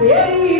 Very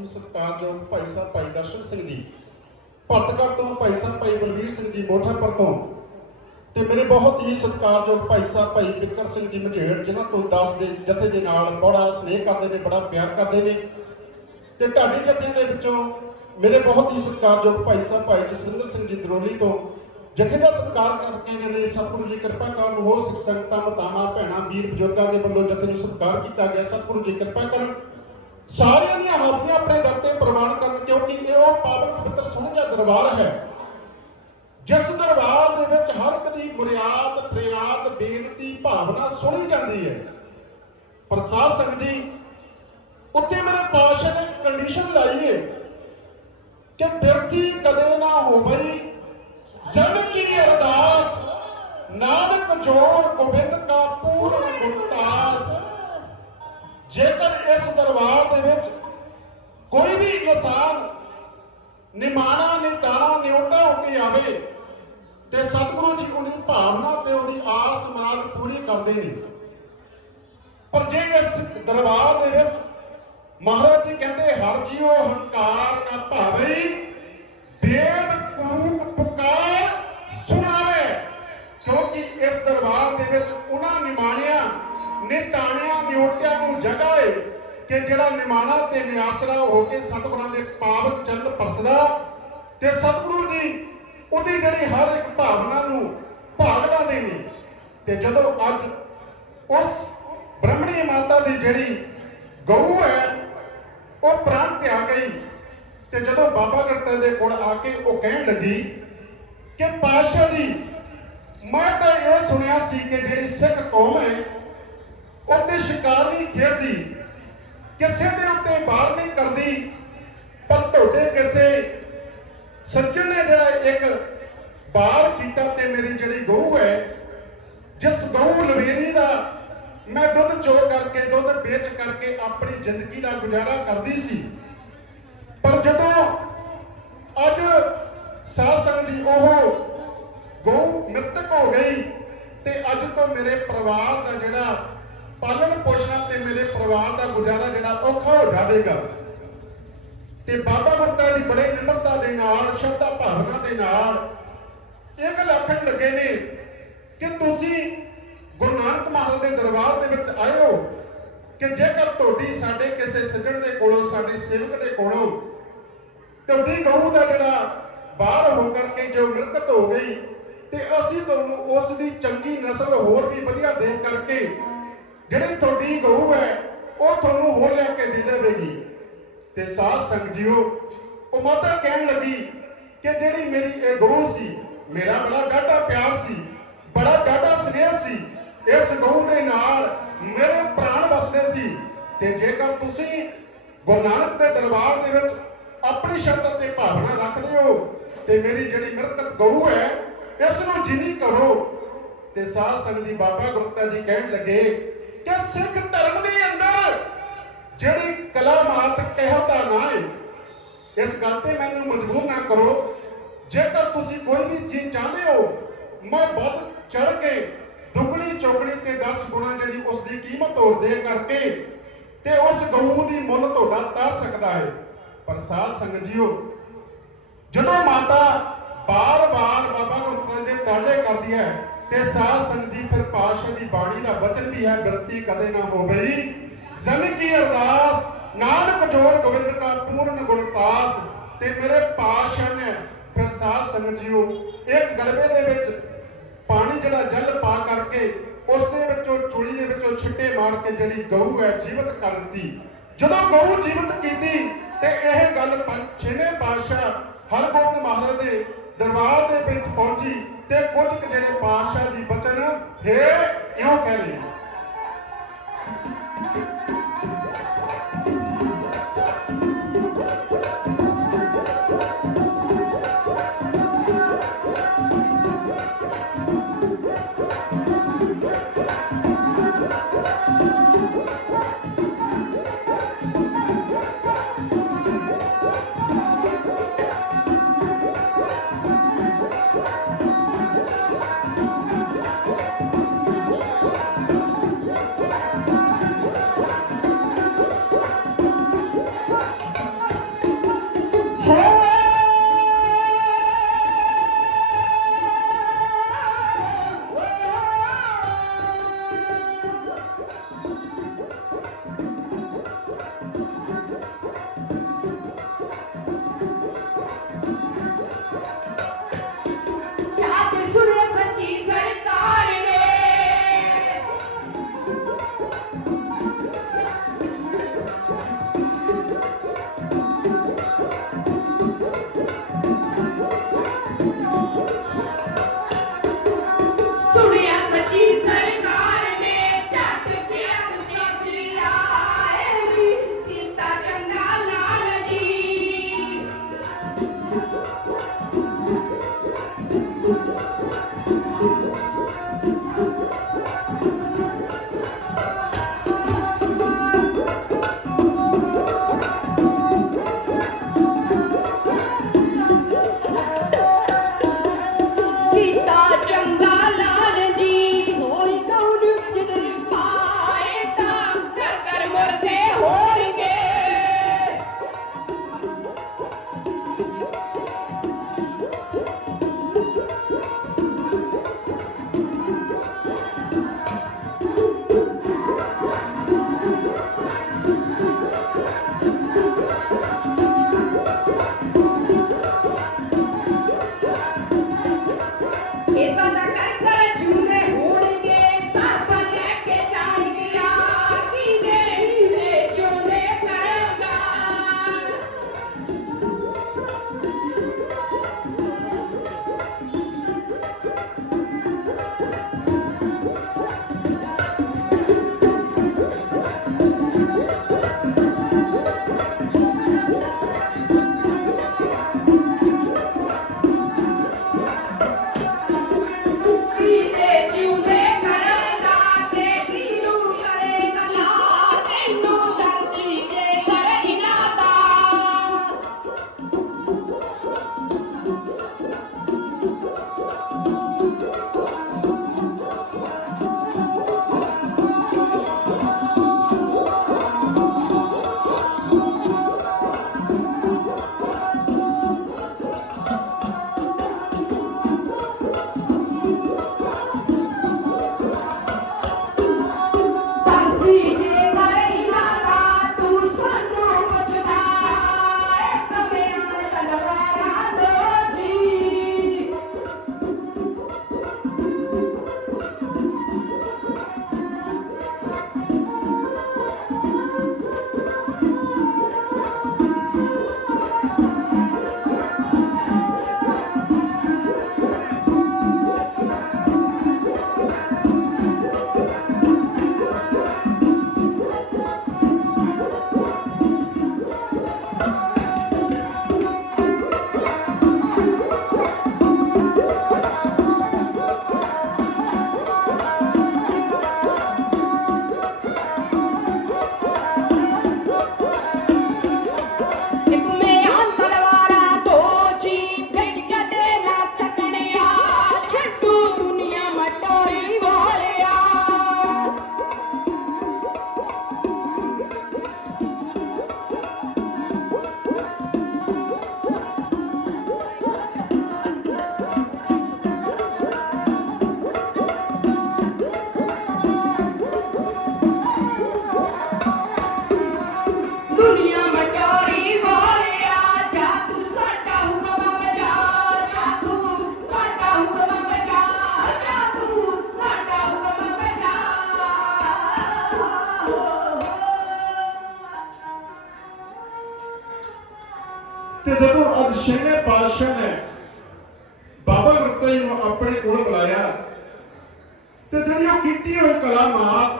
ਸਾਡੇ ਸਤਿਕਾਰਯੋਗ ਭਾਈ ਸਾਹਿਬ ਭਾਈ ਦਰਸ਼ਨ ਸਿੰਘ ਜੀ ਭਰਤਗੜ੍ਹ ਤੋਂ ਭਾਈ ਸਾਹਿਬ ਭਾਈ ਬਲਵੀਰ ਸਿੰਘ ਜੀ ਮੋਠਾਪੁਰ ਤੋਂ ਤੇ ਮੇਰੇ ਬਹੁਤ ਹੀ ਸਤਿਕਾਰਯੋਗ ਭਾਈ ਸਾਹਿਬ ਭਾਈ ਵਿਕਰ ਸਿੰਘ ਜੀ ਮਝੇੜ, ਜਿਨ੍ਹਾਂ ਤੋਂ ਦਾਸ ਦੇ ਜਥੇ ਦੇ ਨਾਲ ਬੜਾ ਸਨੇਹ ਕਰਦੇ ਨੇ, ਬੜਾ ਪਿਆਰ ਕਰਦੇ ਨੇ। ਤੇ ਢਾਡੀ ਜਥਿਆਂ ਦੇ ਵਿੱਚੋਂ ਮੇਰੇ ਬਹੁਤ ਹੀ ਸਤਿਕਾਰਯੋਗ ਭਾਈ ਸਾਹਿਬ ਭਾਈ ਜਸਵਿੰਦਰ ਸਿੰਘ ਜੀ ਦਰੋਲੀ ਤੋਂ ਜਥੇ ਦਾ ਸਤਿਕਾਰ ਕਰਕੇ ਗਏ ਨੇ ਸਤਿਗੁਰੂ ਜੀ ਕਿਰਪਾ ਕਰਨ, ਹੋਰ ਸਿੱਖ ਸੰਗਤਾਂ, ਮਤਾਵਾਂ, ਭੈਣਾਂ, ਵੀਰ ਬਜ਼ੁਰਗਾਂ ਦੇ ਵੱਲੋਂ ਜਥੇ ਨੂੰ ਸਤਿਕਾਰ ਕੀਤਾ ਗਿਆ। ਸਤਿਗੁਰੂ ਜੀ ਕਿਰਪਾ ਕਰਨ। ਸਾਰਿਆਂ ਦੀਆਂ ਹਾਜ਼ਰੀਆਂ ਆਪਣੇ ਦਰ ਤੇ ਪ੍ਰਵਾਨ ਕਰਨ ਕਿਉਂਕਿ ਇਹ ਉਹ ਪਾਵਨ ਪਵਿੱਤਰ ਸੁਣਿਆ ਦਰਬਾਰ ਹੈ, ਜਿਸ ਦਰਬਾਰ ਦੇ ਵਿੱਚ ਹਰ ਇੱਕ ਦੀ ਮੁਰਿਆਦ, ਫਰਿਆਦ, ਬੇਨਤੀ, ਭਾਵਨਾ ਸੁਣੀ ਜਾਂਦੀ ਹੈ। ਪ੍ਰਸਾਦ ਸਿੰਘ ਜੀ ਉੱਤੇ ਮੇਰੇ ਪਾਸ਼ਾ ਨੇ ਇੱਕ ਕੰਡੀਸ਼ਨ ਲਾਈ ਹੈ ਕਿ ਬਿਰਤੀ ਕਦੇ ਨਾ ਹੋਵੇ ਜਨ ਕੀ ਅਰਦਾਸ, ਨਾਨਕ ਜੋੜ ਗੋਬਿੰਦ ਕਾ ਪੂਰਨ ਗੁਰਦਾਸ ਇਸ ਦਰਬਾਰ ਦੇ ਵਿੱਚ ਕੋਈ ਵੀ ਇਨਸਾਨ ਨਿਮਾਣਾ ਨਿਤਾਣਾ ਨਿਉਟਾ ਹੋ ਕੇ ਆਵੇ ਤੇ ਸਤਿਗੁਰੂ ਜੀ ਉਹਦੀ ਭਾਵਨਾ ਤੇ ਉਹਦੀ ਆਸ ਮੁਰਾਦ ਪੂਰੀ ਕਰਦੇ ਨੇ। ਪਰ ਜੇ ਇਸ ਦਰਬਾਰ ਦੇ ਵਿੱਚ ਮਹਾਰਾਜ ਜੀ ਕਹਿੰਦੇ, ਹਰ ਜੀਓ ਹੰਕਾਰ ਨਾ ਭਾਵੇ ਵੇਦ ਕੂਕ ਪੁਕਾਰ ਸੁਣਾਵੇ, ਕਿਉਂਕਿ ਇਸ ਦਰਬਾਰ ਦੇ ਵਿੱਚ ਉਹਨਾਂ ਨਿਮਾਣਿਆਂ ਨਿਤਾਣਿਆਂ ਨਿਉਟਿਆਂ ਨੂੰ ਜਗ੍ਹਾ ਏ ਕਿ ਜਿਹੜਾ ਨਿਮਾਣਾ ਤੇ ਨਿਆਸਰਾ ਹੋ ਕੇ ਸਤਿਗੁਰਾਂ ਦੇ ਪਾਵਨ ਚੰਦ ਪਰਸਦਾ ਤੇ ਸਤਿਗੁਰੂ ਜੀ, ਉਹਦੀ ਜਿਹੜੀ ਹਰ ਇੱਕ ਭਾਵਨਾ ਨੂੰ ਭਾਗਦਾ ਦੇ ਤੇ ਜਦੋਂ ਅੱਜ ਉਸ ਬ੍ਰਹਮਣੀ ਮਾਤਾ ਦੀ ਜਿਹੜੀ ਗਊ ਹੈ, ਉਹ ਪ੍ਰਾਣ ਤੇ ਆ ਗਈ। ਤੇ ਜਦੋਂ ਬਾਬਾ ਗੜਤਾ ਦੇ ਕੋਲ ਆ ਕੇ ਉਹ ਕਹਿਣ ਲੱਗੀ ਕਿ ਪਾਸ਼ਾ ਜੀ, ਮੈਂ ਤਾਂ ਇਹ ਸੁਣਿਆ ਸੀ ਕਿ ਜਿਹੜੀ ਸਿੱਖ ਕੌਮ ਹੈ ਉਹ ਤੇ ਸ਼ਿਕਾਰ ਨਹੀਂ ਖੇਡਦੀ। ਕਿਸੇ ਦੇ ਉੱਤੇ ਬਾਲ ਨਹੀਂ ਕਰਦੀ, ਪਰ ਤੁਹਾਡੇ ਕਿਸੇ ਸੱਜਣ ਨੇ ਜਿਹੜਾ ਇੱਕ ਬਾਲ ਕੀਤਾ ਤੇ ਮੇਰੀ ਜਿਹੜੀ ਗਊ ਹੈ, ਜਿਸ ਗਊ ਲਵੇਰੀ ਦਾ ਮੈਂ ਦੁੱਧ ਚੋ ਕਰਕੇ, ਦੁੱਧ ਵੇਚ ਕਰਕੇ ਆਪਣੀ ਜ਼ਿੰਦਗੀ ਦਾ ਗੁਜ਼ਾਰਾ ਕਰਦੀ ਸੀ। ਪਰ ਜਦੋਂ ਅੱਜ ਸਾਧ ਸੰਗਤ ਦੀ ਉਹ ਗਊ ਮ੍ਰਿਤਕ ਹੋ ਗਈ ਤੇ ਅੱਜ ਤੋਂ ਮੇਰੇ ਪਰਿਵਾਰ ਦਾ ਜਿਹੜਾ ਪਾਲਣ ਪੋਸ਼ਣ ਤੇ ਮੇਰੇ ਪਰਿਵਾਰ ਦਾ ਗੁਜ਼ਾਰਾ ਜਿਹੜਾ ਔਖਾ ਹੋ ਜਾਵੇਗਾ। ਤੇ ਬਾਬਾ ਗੁਰਤਾ ਜੀ ਬੜੇ ਨਿਮਰਤਾ ਦੇ ਨਾਲ, ਸ਼ਰਧਾ ਭਾਵਨਾ ਦੇ ਨਾਲ ਇਹ ਗੱਲ ਆਖਣ ਲੱਗੇ ਨੇ ਕਿ ਤੁਸੀਂ ਗੁਰੂ ਨਾਨਕ ਮਹਾਰਾਜ ਦੇ ਦਰਬਾਰ ਦੇ ਵਿੱਚ ਆਇਓ ਕਿ ਜੇਕਰ ਤੁਹਾਡੀ ਸਾਡੇ ਕਿਸੇ ਸੱਜਣ ਦੇ ਕੋਲੋਂ, ਸਾਡੇ ਸੇਵਕ ਦੇ ਕੋਲੋਂ ਤੁਹਾਡੀ ਗਊ ਦਾ ਜਿਹੜਾ ਬਾਹਰ ਹੋ ਕਰਕੇ ਜੋ ਮ੍ਰਿਤਕ ਹੋ ਗਈ ਤੇ ਅਸੀਂ ਤੁਹਾਨੂੰ ਉਸ ਦੀ ਚੰਗੀ ਨਸਲ ਹੋਰ ਵੀ ਵਧੀਆ ਦੇਖ ਕਰਕੇ ਜਿਹੜੀ ਤੁਹਾਡੀ ਗਊ ਹੈ, ਉਹ ਤੁਹਾਨੂੰ ਹੋਰ ਲੈ ਕੇ ਦੇ ਦੇਵੇਗੀ। ਤੇ ਸਾਧ ਸੰਗ ਜੀਓ, ਉਹ ਮਾਤਾ ਕਹਿਣ ਲੱਗੀ ਕਿ ਜਿਹੜੀ ਮੇਰੀ ਇਹ ਗਊ ਸੀ, ਮੇਰਾ ਬੜਾ ਡਾਢਾ ਪਿਆਰ ਸੀ, ਬੜਾ ਗਾਢਾ ਸਨੇਹ ਸੀ, ਇਸ ਗਊ ਦੇ ਨਾਲ ਮੇਰੇ ਪ੍ਰਾਣ ਵਸਦੇ ਸੀ। ਤੇ ਜੇਕਰ ਤੁਸੀਂ ਗੁਰੂ ਨਾਨਕ ਦੇ ਦਰਬਾਰ ਦੇ ਵਿੱਚ ਆਪਣੀ ਸ਼ਰਤ ਤੇ ਭਾਵਨਾ ਰੱਖਦੇ ਹੋ, ਤੇ ਮੇਰੀ ਜਿਹੜੀ ਮ੍ਰਿਤਕ ਗਊ ਹੈ, ਇਸ ਨੂੰ ਜਿਨੀ ਕਰੋ। ਤੇ ਸਾਧ ਸੰਗਤ ਦੀ ਬਾਬਾ ਗੁਰਤਾ ਜੀ ਕਹਿਣ ਲੱਗੇ ਕਿ ਸਿੱਖ ਧਰਮ ਦੇ ਅੰਦਰ ਜਿਹੜੀ ਕਲਾ ਮਾਤ ਕਹਿਤਾ ਨਾ ਹੈ ਇਸ ਗੱਲ ਤੇ ਮੈਨੂੰ ਮਜਬੂਰ ਨਾ ਕਰੋ। ਜੇਕਰ ਤੁਸੀਂ ਕੋਈ ਵੀ ਚੀਜ਼ ਚਾਹੁੰਦੇ ਹੋ, ਮੈਂ ਵੱਧ ਚੜ ਕੇ ਦੁੱਗਣੀ ਚੌਗਣੀ ਤੇ 10 ਗੁਣਾ ਜਿਹੜੀ ਉਸ ਦੀ ਕੀਮਤ ਹੋਰ ਦੇ ਕਰਕੇ ਤੇ ਉਸ ਗਊ ਦੀ ਮੁੱਲ ਤੁਹਾਡਾ ਤਾਰ ਸਕਦਾ ਹੈ। ਪਰ ਸਾਧ ਸੰਗਤ ਜੀਓ, ਜਦੋਂ ਮਾਤਾ ਬਾਰ-ਬਾਰ ਬਾਬਾ ਗੁਰਤਨ ਦੇ ਤਾਲੇ ਕਰਦੀ ਹੈ ਤੇ ਸਾਧ ਸੰਗਤ ਦੀ ਫਿਰ ਦੀ ਬਾਣੀ ਦਾ ਵਚਨ ਵੀ ਹੈ, ਬਿਰਤੀ ਕਦੇ ਨਾ ਹੋਵੇ। ਜਨ ਕੀ ਅਰਦਾਸ, ਨਾਨਕ ਜੋੜ ਗੋਬਿੰਦ ਕਾ ਪੂਰਨ ਗੁਣਤਾਸ ਤੇ ਮੇਰੇ ਪਾਤਸ਼ਾਹ ਨੇ ਫਿਰ ਸਾਧ ਸੰਗਤ ਜੀਓ ਇੱਕ ਗਲਬੇ ਦੇ ਵਿੱਚ ਪਾਣੀ ਜਿਹੜਾ ਜਲ ਪਾ ਕਰਕੇ ਉਸ ਦੇ ਵਿੱਚੋਂ ਚੁਲੀ ਦੇ ਵਿੱਚੋਂ ਛਿੱਟੇ ਮਾਰ ਕੇ ਜਿਹੜੀ ਗਊ ਹੈ, ਜੀਵਤ ਕਰ ਦਿੱਤੀ। ਜਦੋਂ ਗਊ ਜੀਵਤ ਕੀਤੀ, ਤੇ ਇਹ ਗੱਲ ਪੰਜ ਛੇਵੇਂ ਪਾਤਸ਼ਾਹ ਹਰਗੋਬਿੰਦ ਮਹਾਰਾਜ ਦੇ ਦਰਬਾਰ ਦੇ ਵਿੱਚ ਪਹੁੰਚੀ। ਤੇ ਕੁਝ ਜਿਹੜੇ ਪਾਤਸ਼ਾਹ ਜੀ ਬਚਨ ਹੈ ਇਉਂ ਕਹਿ ਆ ਪਾਤਸ਼ਾਹ ਨੇ ਬਾਬਾ ਗੁਰਤਾ ਜੀ ਨੂੰ ਆਪਣੇ ਕੋਲ ਬੁਲਾਇਆ ਤੇ ਜਿਹੜੀ ਉਹ ਕੀਤੀ ਹੋਈ ਕਲਾਮਾਤ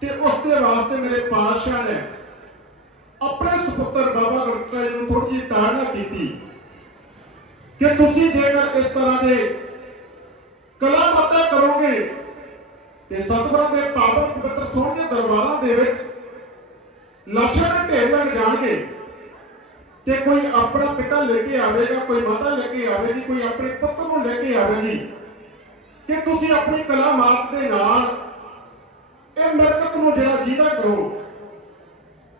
ਤੇ ਉਸ ਦੇ ਵਾਸਤੇ ਮੇਰੇ ਪਾਤਸ਼ਾਹ ਨੇ ਆਪਣੇ ਸੁਪੁੱਤਰ ਬਾਬਾ ਗੁਰਤਾ ਨੂੰ ਥੋੜੀ ਜਿਹੀ ਤਾੜਨਾ ਕੀਤੀ ਕਿ ਤੁਸੀਂ ਜੇਕਰ ਇਸ ਤਰ੍ਹਾਂ ਦੇ ਕਲਾਮਾਤਾਂ ਕਰੋਗੇ ਤੇ ਸਤਿਗੁਰਾਂ ਦੇ ਪਾਵਨ ਪਵਿੱਤਰ ਸੋਹਣੇ ਦਰਬਾਰਾਂ ਦੇ ਵਿੱਚ ਲੱਖਾਂ ਦੇ ਢੇਰ ਲੱਗ ਜਾਣਗੇ। ਤੇ ਕੋਈ ਆਪਣਾ ਪਿਤਾ ਲੈ ਕੇ ਆਵੇਗਾ, ਕੋਈ ਮਾਤਾ ਲੈ ਕੇ ਆਵੇਗੀ, ਕੋਈ ਆਪਣੇ ਪੁੱਤਰ ਨੂੰ ਲੈ ਕੇ ਆਵੇਗੀ ਕਿ ਤੁਸੀਂ ਆਪਣੀ ਕਲਾ ਮਾਤ ਦੇ ਨਾਲ ਇਹ ਮਿਲਕਤ ਨੂੰ ਜਿਹੜਾ ਜੀਦਾ ਕਰੋ,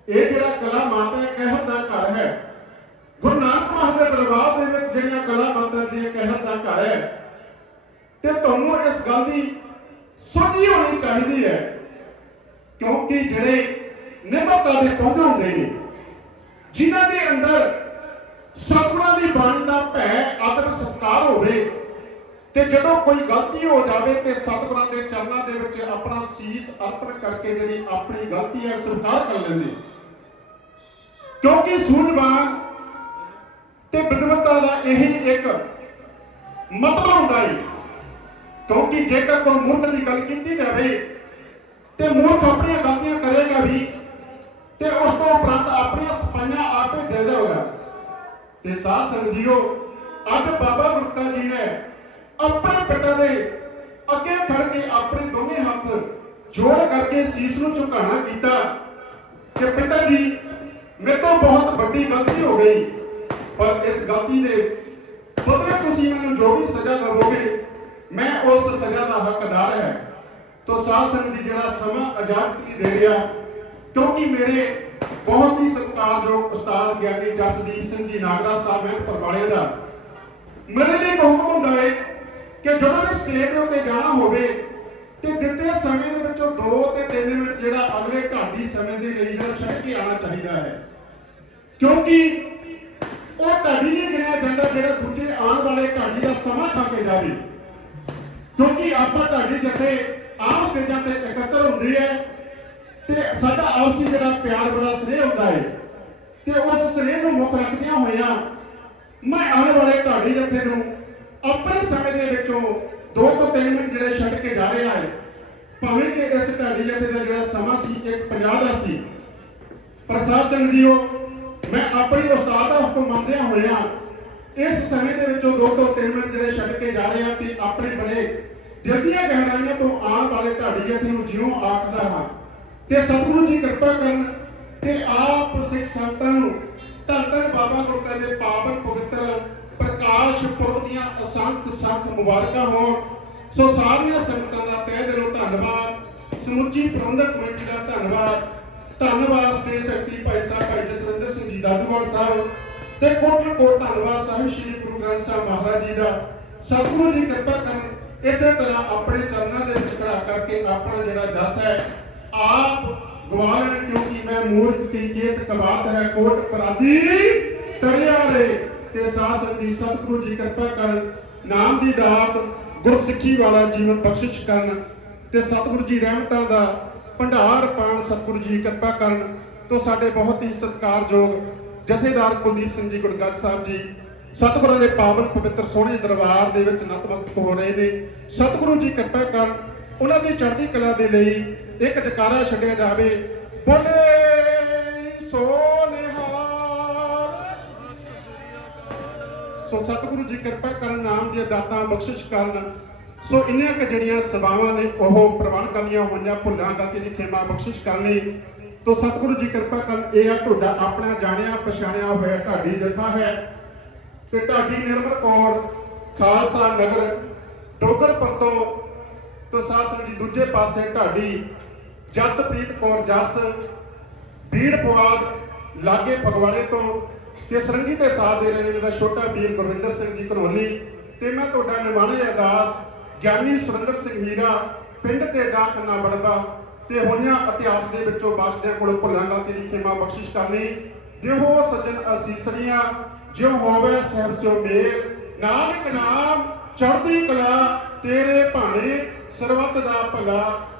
ਇਹ ਜਿਹੜਾ ਕਲਾ ਮਾਤਾ ਹੈ, ਕਹਿਰ ਦਾ ਘਰ ਹੈ। ਗੁਰੂ ਨਾਨਕ ਮਹਾਰਾਜ ਦੇ ਦਰਬਾਰ ਦੇ ਵਿੱਚ ਜਿਹੜੀਆਂ ਕਲਾ ਮਾਤਾ ਦੀਆਂ ਕਹਿਰ ਦਾ ਘਰ ਹੈ, ਤੇ ਤੁਹਾਨੂੰ ਇਸ ਗੱਲ ਦੀ ਸੋਝੀ ਹੋਣੀ ਚਾਹੀਦੀ ਹੈ, ਕਿਉਂਕਿ ਜਿਹੜੇ ਨਿਮਰਤਾ ਦੇ ਪਹੁੰਚ ਹੁੰਦੇ ਨੇ ਜਿਨ੍ਹਾਂ ਦੇ ਅੰਦਰ ਸਤਿਗੁਰਾਂ ਦੀ ਬਾਣੀ ਦਾ ਭੈ, ਆਦਰ, ਸਤਿਕਾਰ ਹੋਵੇ ਤੇ ਜਦੋਂ ਕੋਈ ਗਲਤੀ ਹੋ ਜਾਵੇ ਤੇ ਸਤਿਗੁਰਾਂ ਦੇ ਚਰਨਾਂ ਦੇ ਵਿੱਚ ਆਪਣਾ ਸੀਸ ਅਰਪਣ ਕਰਕੇ ਜਿਹੜੀ ਆਪਣੀ ਗਲਤੀ ਹੈ, ਸਵੀਕਾਰ ਕਰ ਲੈਂਦੇ ਕਿਉਂਕਿ ਸੂਝਵਾਨ ਤੇ ਵਿਦਵਤਾ ਦਾ ਇਹੀ ਇੱਕ ਮਤਲਬ ਹੁੰਦਾ ਹੈ। ਕਿਉਂਕਿ ਜੇਕਰ ਕੋਈ ਮੂਰਖ ਦੀ ਗੱਲ ਕੀਤੀ ਜਾਵੇ ਤੇ ਮੂਰਖ ਆਪਣੀਆਂ ਗਲਤੀਆਂ ਕਰੇਗਾ ਵੀ ਤੇ ਉਸ ਤੋਂ ਉਪਰੰਤ ਆਪਣੀਆਂ ਸਫਾਈਆਂ ਆਪੇ ਦੇ ਦੇਵੇਗਾ ਤੇ ਸਾਧ ਸੰਗਤ ਅੱਜ ਬਾਬਾ ਗੁਰਤਾ ਜੀ ਨੇ ਆਪਣੇ ਪਿਤਾ ਦੇ ਅੱਗੇ ਖੜ ਕੇ ਆਪਣੇ ਦੋਨੇ ਹੱਥ ਜੋੜ ਕਰਕੇ ਸੀਸ ਨੂੰ ਝੁਕਾਣਾ ਕੀਤਾ ਕਿ ਪਿਤਾ ਜੀ, ਮੇਰੇ ਤੋਂ ਬਹੁਤ ਵੱਡੀ ਗਲਤੀ ਹੋ ਗਈ। ਪਰ ਇਸ ਗਲਤੀ ਦੇ ਬਦਲੇ ਤੁਸੀਂ ਮੈਨੂੰ ਜੋ ਵੀ ਸਜ਼ਾ ਦੇਵੋਗੇ, ਮੈਂ ਉਸ ਸਜ਼ਾ ਦਾ ਹੱਕਦਾਰ ਹੈ। ਤੋ ਸਾਧ ਸੰਗਤ ਜੀ, ਜਿਹੜਾ ਸਮਾਂ ਆਜ਼ਾਦ ਨਹੀਂ ਦੇ ਰਿਹਾ ਕਿਉਂਕਿ ਮੇਰੇ ਬਹੁਤ ਹੀ ਸਤਿਕਾਰਯੋਗ ਉਸਤਾਦ ਗਿਆਨੀ ਜਸਦੀਪ ਸਿੰਘ ਜੀ ਨਾਗਰਾ ਸਾਹਿਬ ਹੈ ਪਰਵਾਲੇ ਦਾ, ਮੇਰੇ ਲਈ ਹੁਕਮ ਹੁੰਦਾ ਹੈ ਕਿ ਜਦੋਂ ਵੀ ਸਟੇਜ ਦੇ ਉੱਤੇ ਜਾਣਾ ਹੋਵੇ ਤੇ ਦਿੱਤੇ ਸਮੇਂ ਦੇ ਵਿੱਚੋਂ 2 ਤੇ 3 ਮਿੰਟ ਜਿਹੜਾ ਅਗਲੇ ਢਾਡੀ ਸਮੇਂ ਦੇ ਲਈ ਜਿਹੜਾ ਛੱਡ ਕੇ ਆਉਣਾ ਚਾਹੀਦਾ ਹੈ। ਕਿਉਂਕਿ ਉਹ ਢਾਡੀ ਨਹੀਂ ਗਿਣਿਆ ਜਾਂਦਾ ਜਿਹੜਾ ਦੂਜੇ ਆਉਣ ਵਾਲੇ ਢਾਡੀ ਦਾ ਸਮਾਂ ਖਾ ਕੇ ਜਾਵੇ। ਕਿਉਂਕਿ ਆਪਾਂ ਢਾਡੀ ਜਿੱਥੇ ਆਮ ਸਟੇਜਾਂ ਤੇ ਇਕੱਤਰ ਹੁੰਦੀ ਹੈ ਤੇ ਸਾਡਾ ਆਪਸੀ ਜਿਹੜਾ ਪਿਆਰ ਬੜਾ ਸਨੇਹ ਹੁੰਦਾ ਹੈ ਤੇ ਉਸ ਸਨੇਹ ਨੂੰ ਮੁੱਖ ਰੱਖਦਿਆਂ ਹੋਇਆਂ ਮੈਂ ਆਉਣ ਵਾਲੇ ਢਾਡੀ ਜਥੇ ਨੂੰ ਆਪਣੇ ਸਮੇਂ ਦੇ ਵਿੱਚੋਂ ਦੋ ਤੋਂ ਤਿੰਨ ਮਿੰਟ ਜਿਹੜੇ ਛੱਡ ਕੇ ਜਾ ਰਿਹਾ ਹੈ ਭਾਵੇਂ ਕਿ ਇਸ ਢਾਡੀ ਜਥੇ ਦਾ ਜਿਹੜਾ ਸਮਾਂ ਸੀ ਇੱਕ 50 ਦਾ ਸੀ ਪ੍ਰਸਾਦ ਸਿੰਘ ਜੀਓ ਮੈਂ ਆਪਣੇ ਉਸਤਾਦ ਦਾ ਹੁਕਮ ਮੰਨਦਿਆਂ ਹੋਇਆ ਇਸ ਸਮੇਂ ਦੇ ਵਿੱਚੋਂ ਦੋ ਤੋਂ ਤਿੰਨ ਮਿੰਟ ਜਿਹੜੇ ਛੱਡ ਕੇ ਜਾ ਰਹੇ ਹਾਂ ਤੇ ਆਪਣੇ ਬੜੇ ਦਿਲ ਦੀਆਂ ਗਹਿਰਾਈਆਂ ਤੋਂ ਆਉਣ ਵਾਲੇ ਢਾਡੀ ਜਥੇ ਨੂੰ ਜਿਉਂ ਆਖਦਾ ਹਾਂ। ਤੇ ਸਤਿਗੁਰੂ ਜੀ ਕਿਰਪਾ ਕਰਨ ਤੇ ਆਪ ਸਿੱਖ ਸੰਤਾਂ ਨੂੰ ਧੰਨ ਧੰਨ ਬਾਬਾ ਗੁਰਤਾ ਦੇ ਪਾਵਨ ਪਵਿੱਤਰ ਪ੍ਰਕਾਸ਼ ਪੁਰਬ ਦੀਆਂ ਅਸੰਖ ਸੰਖ ਮੁਬਾਰਕਾਂ ਹੋਣ। ਸੋ ਸਾਰੀਆਂ ਸੰਗਤਾਂ ਦਾ ਤਹਿ ਦਿਲੋਂ ਧੰਨਵਾਦ। ਸਮੁੱਚੀ ਪ੍ਰਬੰਧਕ ਕਮੇਟੀ ਦਾ ਧੰਨਵਾਦ। ਧੰਨਵਾਦ ਸਟੇਜ ਸੈਕਟਰੀ ਭਾਈ ਸਾਹਿਬ, ਭਾਈ ਜਸਵਿੰਦਰ ਸਿੰਘ ਜੀ, ਦਾਦੂਵਾਲ ਸਾਹਿਬ। ਤੇ ਕੋਟ ਕੋਟ ਧੰਨਵਾਦ ਸਾਹਿਬ ਸ੍ਰੀ ਗੁਰੂ ਗ੍ਰੰਥ ਸਾਹਿਬ ਮਹਾਰਾਜ ਜੀ ਦਾ। ਸਤਿਗੁਰੂ ਜੀ ਕਿਰਪਾ ਕਰਨ। ਇਸੇ ਤਰ੍ਹਾਂ ਆਪਣੇ ਚਰਨਾਂ ਦੇ ਵਿੱਚ ਖੜਾ ਕਰਕੇ ਆਪਣਾ ਜਿਹੜਾ ਜਸ ਹੈ ਆਪ ਗਵਾਰਨ ਕਿਉਂਕਿ ਮੈਂ ਮੂਰਖ ਕੀ ਕੇਤ ਕਬਾਤ ਹੈ, ਕੋਟ ਪਰਾਦੀ ਤਰਿਆ ਰੇ। ਤੇ ਸਾਸ ਦੀ ਸਤਿਗੁਰੂ ਜੀ ਕਿਰਪਾ ਕਰਨ, ਨਾਮ ਦੀ ਦਾਤ, ਗੁਰਸਿੱਖੀ ਵਾਲਾ ਜੀਵਨ ਬਖਸ਼ਿਸ਼ ਕਰਨ ਤੇ ਸਤਿਗੁਰੂ ਜੀ ਰਹਿਮਤਾਂ ਦਾ ਭੰਡਾਰ ਪਾਣ ਸਤਿਗੁਰੂ ਜੀ ਕਿਰਪਾ ਕਰਨ ਤੋਂ ਸਾਡੇ ਬਹੁਤ ਹੀ ਸਤਿਕਾਰਯੋਗ ਜਥੇਦਾਰ ਕੁਲਦੀਪ ਸਿੰਘ ਜੀ, ਗੁਰਗੱਜ ਸਾਹਿਬ ਜੀ। ਸਤਿਗੁਰਾਂ ਦੇ ਪਾਵਨ ਪਵਿੱਤਰ ਸੋਹਣੇ ਦਰਬਾਰ ਦੇ ਵਿੱਚ ਨਤਮਸਤਕ ਹੋ ਰਹੇ ਨੇ। ਸਤਿਗੁਰੂ ਜੀ ਕਿਰਪਾ ਕਰਨ, ਉਹਨਾਂ ਦੀ ਚੜ੍ਹਦੀ ਕਲਾ ਦੇ ਲਈ ਇੱਕ ਜਕਾਰਾ ਛੱਡਿਆ ਜਾਵੇ, ਬੋਲੇ ਸੋ ਸੋ ਸਤਿਗੁਰੂ ਜੀ ਕਿਰਪਾ ਕਰਨ ਨਾਮ ਦੀਆਂ ਦਾਤਾਂ ਬਖਸ਼ਿਸ਼ ਕਰਨ। ਸੋ ਇੰਨੀਆਂ ਕਿ ਜਿਹੜੀਆਂ ਸਭਾਵਾਂ ਨੇ, ਉਹ ਪ੍ਰਵਾਨ ਕਰਨੀਆਂ ਹੋਈਆਂ ਭੁੱਲਾਂ ਗਲਤੀ ਦੀ ਖੇਮਾ ਬਖਸ਼ਿਸ਼ ਕਰਨੀ ਤੋ ਸਤਿਗੁਰੂ ਜੀ ਕਿਰਪਾ ਕਰਨ, ਇਹ ਆ ਤੁਹਾਡਾ ਆਪਣਾ ਜਾਣਿਆ, ਪਛਾਣਿਆ ਹੋਇਆ ਢਾਡੀ ਜਥਾ ਹੈ। ਤੇ ਢਾਡੀ ਨਿਰਮਲ ਕੌਰ, ਖਾਲਸਾ ਨਗਰ, ਡੋਗਰਪੁਰ ਤੋਂ ਤੋ ਸਾਸਨ ਦੀ ਦੂਜੇ ਪਾਸੇ ਢਾਡੀ ਜਸਪ੍ਰੀਤ ਕੌਰ ਜਸ, ਬੀੜ ਪਵਾਦ ਲਾਗੇ ਫਗਵਾੜੇ ਤੋਂ ਤੇ ਸਰੰਗੀ ਤੇ ਸਾਥ ਦੇ ਰਹੇ ਨੇ ਮੇਰਾ ਛੋਟਾ ਵੀਰ ਗੁਰਵਿੰਦਰ ਸਿੰਘ ਜੀ ਘਨੌਲੀ ਤੇ ਮੈਂ ਤੁਹਾਡਾ ਨਿਮਾਣੇ ਅਰਦਾਸ, ਗਿਆਨੀ ਸੁਰਿੰਦਰ ਸਿੰਘ ਹੀਰਾ, ਪਿੰਡ ਤੇ ਡਾਕਨਾ ਬੜਦਾ ਤੇ ਹੋਈਆਂ ਇਤਿਹਾਸ ਦੇ ਵਿੱਚੋਂ ਬਾਸ਼ਦਿਆਂ ਕੋਲੋਂ ਭੁੱਲਾਂ ਗਲਤੀ ਦੀ ਖੇਮਾ ਬਖਸ਼ਿਸ਼ ਕਰਨੀ। ਦਿਓ ਸੱਜਣ ਅਸੀਸਰੀਆਂ, ਜਿਉ ਹੋਵੇ ਸਹਿਬ ਸਿਓ ਮੇਲ, ਨਾਨਕ ਨਾਮ ਚੜ੍ਹਦੀ ਕਲਾ ਤੇਰੇ ਭਾਣੇ ਸਰਬੱਤ ਦਾ ਭਲਾ।